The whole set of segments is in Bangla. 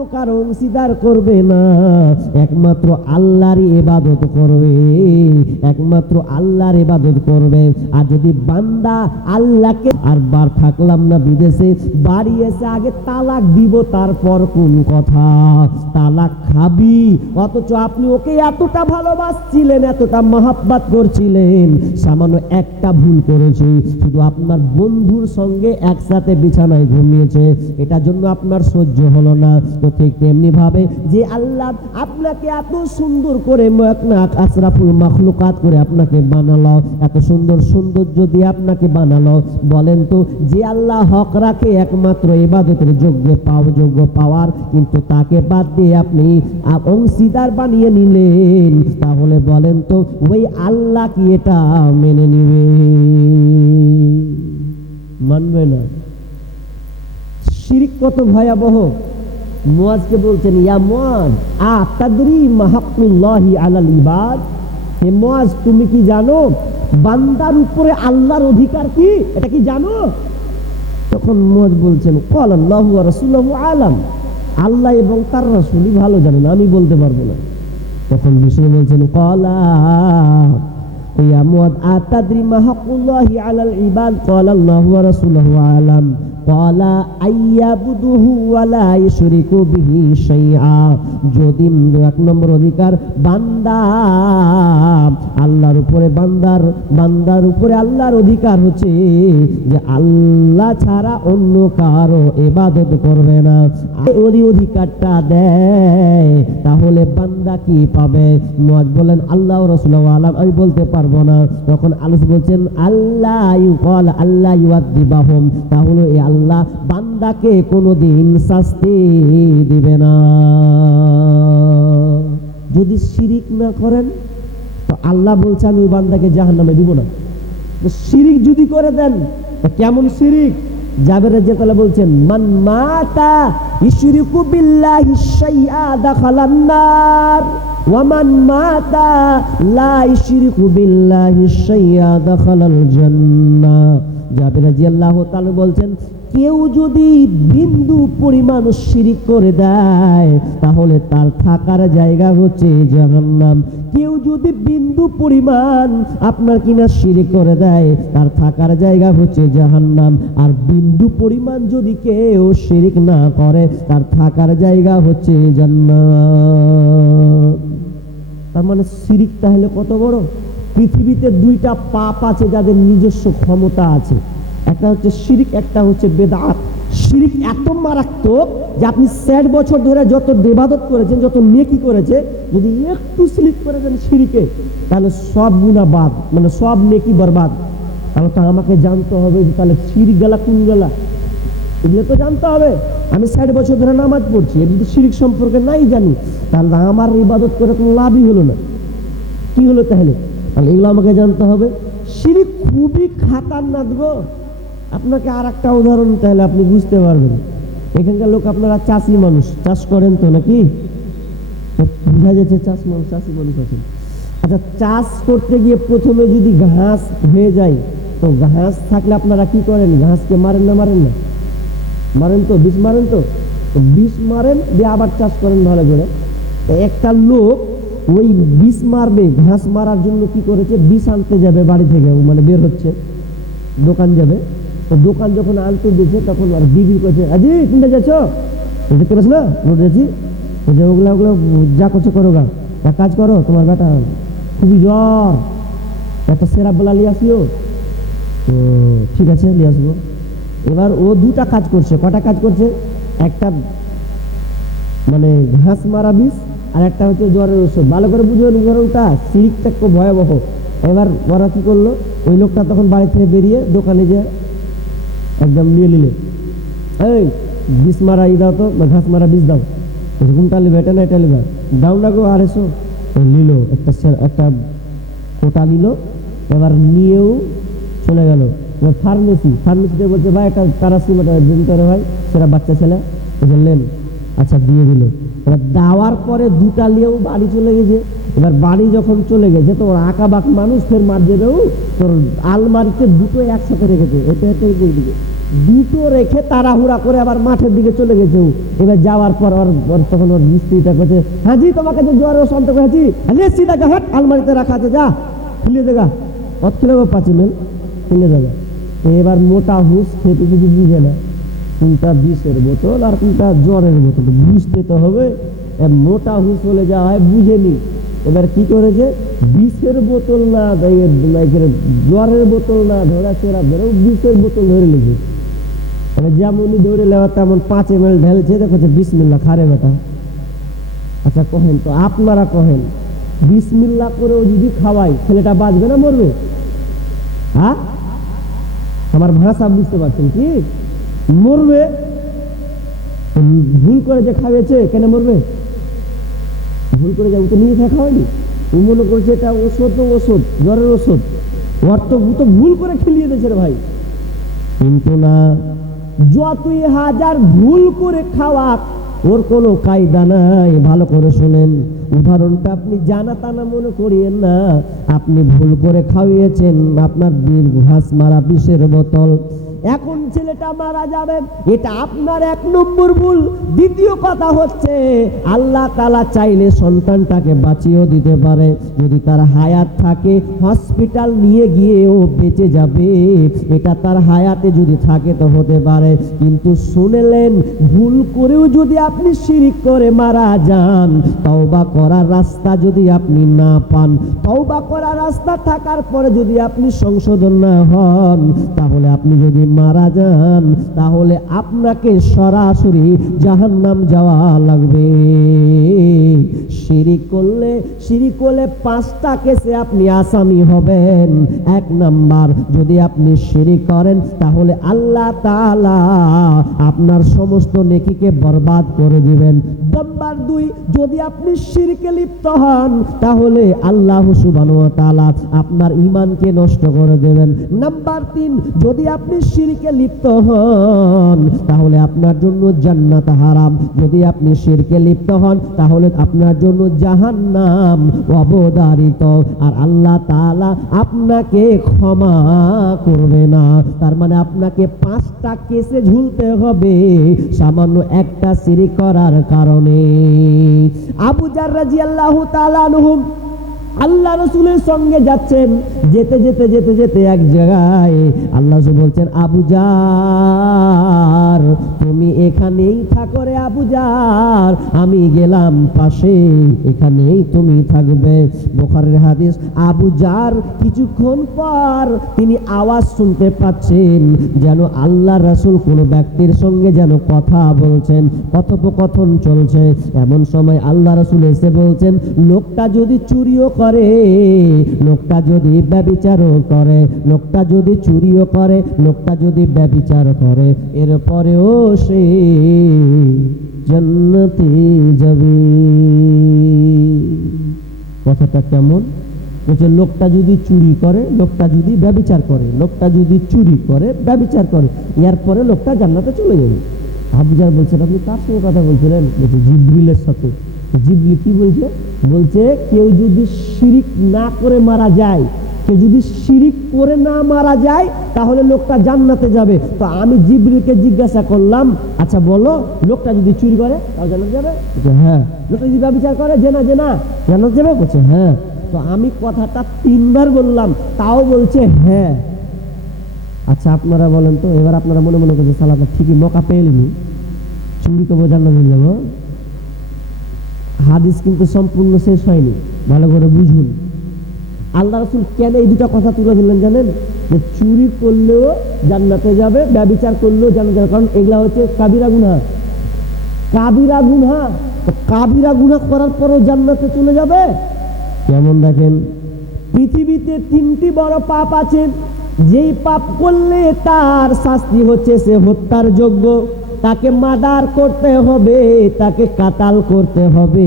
কোনো কারো অংশীদার করবে না, একমাত্র আল্লাহরই ইবাদত করবে, একমাত্র আল্লাহর ইবাদত করবে। আর যদি বান্দা আল্লাহকে, আর বার থাকলাম না বিদেশে, বাড়ি এসে আগে তালাক দিব, তারপর কোন কথা, তালাক খাবি, অথচ আপনি ওকে এতটা ভালোবাসছিলেন, এতটা মহাব্বত করছিলেন, সামান্য একটা ভুল করেছে, শুধু আপনার বন্ধুর সঙ্গে একসাথে বিছানায় ঘুমিয়েছে, এটার জন্য আপনার সহ্য হলো না। তো ঠিক তেমনি ভাবে যে আল্লাহ আপনাকে এত সুন্দর করে, আশরাফুল মাখলুকাত করে আপনাকে বানালো, এত সুন্দর সৌন্দর্য দিয়ে আপনাকে বানালো, বলেন তো যে আল্লাহ হক রাখে একমাত্র ইবাদতের যোগ্য পাওয়ার, কিন্তু তাকে বাদ দিয়ে আপনি অংশীদার বানিয়ে নিলেন, তাহলে বলেন তো ওই আল্লাহ কি এটা মেনে নিবে? মানবে না। শিরক কত ভয়াবহ। মুয়াজকে বলছেন, ইয়া মুয়াজ আতাদরি মা হাক্কুল্লাহি আলাল ইবাদ, হে মুয়াজ তুমি কি জানো বান্দার উপরে আল্লাহর অধিকার কি, এটা কি জানো? তখন মুয়াজ বলছেন, ক্বাল আল্লাহু ওয়া রাসূলুহু আলাম, আল্লাহ এবং তার রাসূলই ভালো জানেন, আমি বলতে পারবো না। তখন বিষ্ণু বলছেন, ক্বালা ইয়া মুয়াজ আতাদরি মা হাক্কুল্লাহি আলাল ইবাদ, ক্বাল আল্লাহু ওয়া রাসূলুহু আলাম, ক্বালা আইয়াবুদুহু ওয়া লা ইউশরিকু বিহি শাইআ। যদি এক নম্বর অধিকার বান্দা আল্লাহর উপরে, বান্দার উপরে আল্লাহর অধিকার হচ্ছে যে আল্লাহ ছাড়া অন্য কারো ইবাদত করবে না, ওই অধিকারটা দেয়, তাহলে বান্দা কি পাবে? মুয়াজ বলেন, আল্লাহ ওয়া রাসূলুহু আলাম, আমি বলতে পারবো না। তখন আল্লাহ বলছেন, আল্লাহ ইউআযিবাহুম, তাহলে এই আল্লাহ বান্দাকে কোনোদিন শাস্তি দিবে না। যদি শিরিক না করেন তো আল্লাহ বলছে আমি ওই বান্দাকে জাহান্নামে দিব না। শিরিক যদি করে দেন, কেমন শিরিক? জাবের রাদিয়াল্লাহু বলছেন, মান মাতা ইশরিকু বিল্লাহি শাইআ দাখালান নার ওয়া মান মাতা লা ইশরিকু বিল্লাহি শাইআ দাখালাল জান্নাহ। জাবের রাদিয়াল্লাহু তাআলা বলছেন, কেউ যদি বিন্দু পরিমাণ শিরিক করে দেয় তাহলে তার থাকার জায়গা হচ্ছে জাহান্নাম। কেউ যদি বিন্দু পরিমাণ আপনার কিনা শিরিক করে দেয়, তার থাকার জায়গা হচ্ছে জাহান্নাম। আর বিন্দু পরিমাণ যদি কেউ শিরিক না করে, তার থাকার জায়গা হচ্ছে জান্নাত। তার মানে শিরিক তাহলে কত বড়? পৃথিবীতে দুইটা পাপ আছে যাদের নিজস্ব ক্ষমতা আছে, একটা হচ্ছে শিরিক, একটা হচ্ছে বেদাত। শিরিক এত মারাত্মক যে আপনি 60 বছর ধরে যত ইবাদত করেছেন, যত নেকি করেছে, যদি একটু স্লিপ করে দেন শিরিকে, তাহলে সব গুনাহ বাদ, মানে সব নেকি বরবাদ। তাহলে তো আমাকে জানতে হবে যে তাহলে শিরিক গেলা কোন গেলা, এগুলো তো জানতে হবে। আমি 60 বছর ধরে নামাজ পড়ছি, যদি শিরিক সম্পর্কে নাই জানি, তাহলে আমার ইবাদত করে কোনো লাভই হলো না। কি হলো তাহলে? তাহলে এগুলো আমাকে জানতে হবে। শিরিক খুবই খাতারনাক গো। আপনাকে আর একটা উদাহরণ তাহলে আপনি বুঝতে পারবেন। এখানকার লোক, আপনারা চাষি মানুষ, চাষ করেন তো নাকি? বোঝা যাচ্ছে চাষি মানুষ আছেন। আচ্ছা, চাষ করতে গিয়ে প্রথমে যদি ঘাস হয়ে যায়, তো ঘাস থাকলে আপনারা কি করেন? ঘাসকে মারেন না? মারেন তো, বিষ মারেন তো। বিষ মারেন দিয়ে আবার চাষ করেন ভালো করে। একটা লোক ওই বিষ মারবে, ঘাস মারার জন্য কি করেছে, বিষ আনতে যাবে বাড়ি থেকে, মানে বের হচ্ছে, দোকান যাবে। তো দোকান যখন আনতে দিয়েছে, তখন আর বিবি করেছে, আজি কোনটা যাচ্ছ? দেখতে পাচ্ছ না রোড যাচ্ছি, ওগুলো যা করছো করো গা, এক কাজ করো, তোমার বেটা খুবই জ্বর, একটা সেরাপ বলা নিয়ে আসিও। তো ঠিক আছে, নিয়ে আসবো। এবার ও দুটা কাজ করছে। কটা কাজ করছে? একটা মানে ঘাস মারা বিষ, আর একটা হচ্ছে জ্বরের ওষুধ। ভালো করে বুঝবেন উদাহরণটা, শিরিকটা খুব ভয়াবহ। এবার ওরা কি করলো, ওই লোকটা তখন বাড়ি থেকে বেরিয়ে দোকানে যে একদম নিয়ে নিলে, এই বিষ মারা দাও তো, ঘাস মারা বিষ দাও। কোনটা নিবে? এটা না এটা নিবে? দাও না গো, আর এসো। নিল একটা কোটা নিল, এবার নিয়েও চলে গেল। এবার ফার্মেসিতে বলছে, ভাই একটা প্যারাসিটামল দিন করে ভাই, সেটা বাচ্চা ছেলে, বুঝলেন? আচ্ছা, দিয়ে দিল। এবার দেওয়ার পরে দুটা নিয়েও বাড়ি চলে গেছে। এবার বাড়ি যখন চলে গেছে, তো ওর আঁকাবাক মানুষ ফের মার দেবেও, তোর আলমারিতে দুটো একসাথে রেখেছে, এটা দিকে দুটো রেখে তাড়াহুড়া করে আবার মাঠের দিকে চলে গেছে ও। এবার যাওয়ার পর তখন ওর স্ত্রীটা কাছে, হাজি তোমাকে যে জ্বর শান্ত করেছি, সিধা হাট আলমারিতে রাখা আছে, যা খুলে দেগা অত খেলে 5 মিল খুলে দেগা। এবার মোটা হুঁস খেতে কিছু বুঝে না, কোনটা বিষের বোতল আর কোনটা জ্বরের বোতল বুঝতে তো হবে। মোটা হুঁস বলে যা হয় বুঝেনি। এবার কি করেছে, বিষের বোতল না জ্বরের বোতল না ধরা চোরা ধরে বিষের বোতল ধরে লেগে, এবার যেমনই ধরে নেওয়া তেমন 5 ml ঢেলছে, দেখছে বিসমিল্লাহ খারে বেটা। আচ্ছা কহেন তো, আপনারা কহেন বিসমিল্লাহ করেও যদি খাওয়াই ছেলেটা বাঁচবে না মরবে? হ্যাঁ, আমার ভাষা বুঝতে পারছেন কি? মরবে। ভুল করে যে খাওয়াছে কেন মরবে? ভুল করে যাবো তো নিয়ে খাওয়াইনি, ও মনে করছে এটা ওষুধ, তো ওষুধ জ্বরের ওষুধ, ওর তো ভুল করে খেলিয়ে দিয়েছে রে ভাই। কিন্তু না, যতই হাজার ভুল করে খাওয়া ওর কোনো কায়দা নাই। ভালো করে শোনেন, উদাহরণটা আপনি জানা তানা মনে করিয়েন না। আপনি ভুল করে খাওয়িয়েছেন আপনার ঘাস মারা বিষের বোতল, এখন ছেলেটা মারা যাবে, এটা আপনার 1 নম্বর ভুল। দ্বিতীয় কথা হচ্ছে, আল্লাহ তাআলা চাইলে সন্তানটাকে বাঁচিয়েও দিতে পারে। যদি তার হায়াত থাকে হসপিটাল নিয়ে গিয়েও বেঁচে যাবে, এটা তার হায়াতে যদি থাকে তো হতে পারে। কিন্তু শুনলেন, ভুল করেও যদি আপনি শিরিক করে মারা যান, তওবা করার রাস্তা যদি আপনি না পান, তওবা করার রাস্তা থাকার পরে যদি আপনি সংশোধন না হন, তাহলে আপনি যদি মারা যান তাহলে আপনাকে সরাসরি জাহান্নাম যাওয়া লাগবে। শিরিক করলে 5টা কেসে আপনি আসামি হবেন। 1 নাম্বার, যদি আপনি শিরিক করেন তাহলে আল্লাহ তাআলা আপনার সমস্ত নেকিকে বরবাদ করে দিবেন। নাম্বার 2, যদি আপনি শিরকে লিপ্ত হন তাহলে আল্লাহ সুবহানাহু ওয়া তাআলা আপনার ঈমানকে নষ্ট করে দেবেন। নাম্বার 3, যদি আপনি শিরকে লিপ্ত হন তাহলে আপনার জন্য জান্নাত হারাম। যদি আপনি শিরকে লিপ্ত হন তাহলে আপনার জন্য জাহান্নাম অবধারিত, আর আল্লাহ তাআলা আপনাকে ক্ষমা করবে না। তার মানে আপনাকে 5টা কেসে ঝুলতে হবে সামান্য একটা শিরক করার কারণে। আবু জার রাদিয়াল্লাহু তাআলা আনহু আল্লাহ রাসূলের সঙ্গে যাচ্ছেন, যেতে যেতে যেতে যেতে এক জায়গায় আল্লাহ রাসূল বলছেন, আবু জার তুমি এখানেই থাকো রে আবু জার, আমি গেলাম পাশে, এখানেই তুমি থাকবে। বুখারীর হাদিস। আবু জার কিছুক্ষণ পর তিনি আওয়াজ শুনতে পাচ্ছেন যেন আল্লাহ রাসূল কোনো ব্যক্তির সঙ্গে যেন কথা বলছেন, কথোপকথন চলছে। এমন সময় আল্লাহ রাসূল এসে বলছেন, লোকটা যদি চুরিও করে, লোকটা যদি ব্যভিচারও করে, লোকটা যদি চুরিও করে, লোকটা যদি ব্যভিচার করে, এরপরেও সে জান্নাতে যাবে। কথাটা কেমন? বলছে লোকটা যদি চুরি করে, লোকটা যদি ব্যভিচার করে, লোকটা যদি চুরি করে ব্যভিচার করে, এরপরে লোকটা জান্নাতে চলে যাবে। আবু জার বলছেন, আপনি কার সঙ্গে কথা বলছিলেন? বলছে জিবরিলের সাথে। জিবরিল কি বলছে? বলছে কেউ যদি শিরিক না করে মারা যায়, কেউ যদি শিরিক করে না মারা যায় তাহলে লোকটা জান্নাতে যাবে। তো আমি জিবরিলকে জিজ্ঞাসা করলাম, আচ্ছা বলো, লোকটা যদি চুরি করে তাও জান্নাতে যাবে? বলছে হ্যাঁ। লোকটা যদি ব্যভিচার করে, জেনা জান্নাতে যাবে? বলছে হ্যাঁ। তো আমি কথাটা 3বার বললাম, তাও বলছে হ্যাঁ। আচ্ছা আপনারা বলেন তো, এবার আপনারা মনে মনে করছে সালাম ঠিকই মৌকা পেলেনি, চুরি করবো জান্নাতে যাবো। হাদিস কিন্তু সম্পূর্ণ শেষ হয়নি, ভালো করে বুঝুন। আল্লাহ রাসূল কেন এই দুটা কথা তুলে দিলেন জানেন? যে চুরি করলেও জান্নাতে যাবে, ব্যভিচার করলেও জান্নাতে যাবে, কারণ এগুলা হচ্ছে কাবিরা গুনাহ। কাবিরা গুনাহ, তো কাবিরা গুনাহ করার পরও জান্নাতে চলে যাবে কেমন? দেখেন, পৃথিবীতে 3টি বড় পাপ আছে, যেই পাপ করলে তার শাস্তি হচ্ছে সে হত্যার যোগ্য, তাকে মার্ডার করতে হবে, তাকে কাতাল করতে হবে।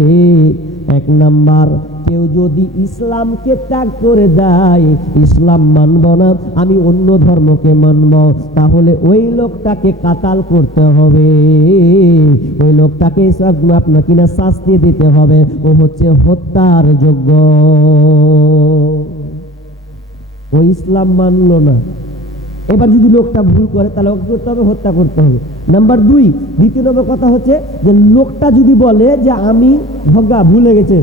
1 নাম্বার, কেউ যদি ইসলামকে ত্যাগ করে দেয়, ইসলাম মানব না, আমি অন্য ধর্মকে মানব, তাহলে ওই লোকটাকে কাতাল করতে হবে, ওই লোকটাকে আপনাকে না শাস্তি দিতে হবে, ও হচ্ছে হত্যার যোগ্য। ও ইসলাম মানলো না, এবার যদি লোকটা ভুল করে তাহলে ওকে করতে হবে, হত্যা করতে হবে। নাম্বার 2, দ্বিতীয় নম্বর কথা হচ্ছে যে লোকটা যদি বলে যে আমি ভগা ভুলে গেছে,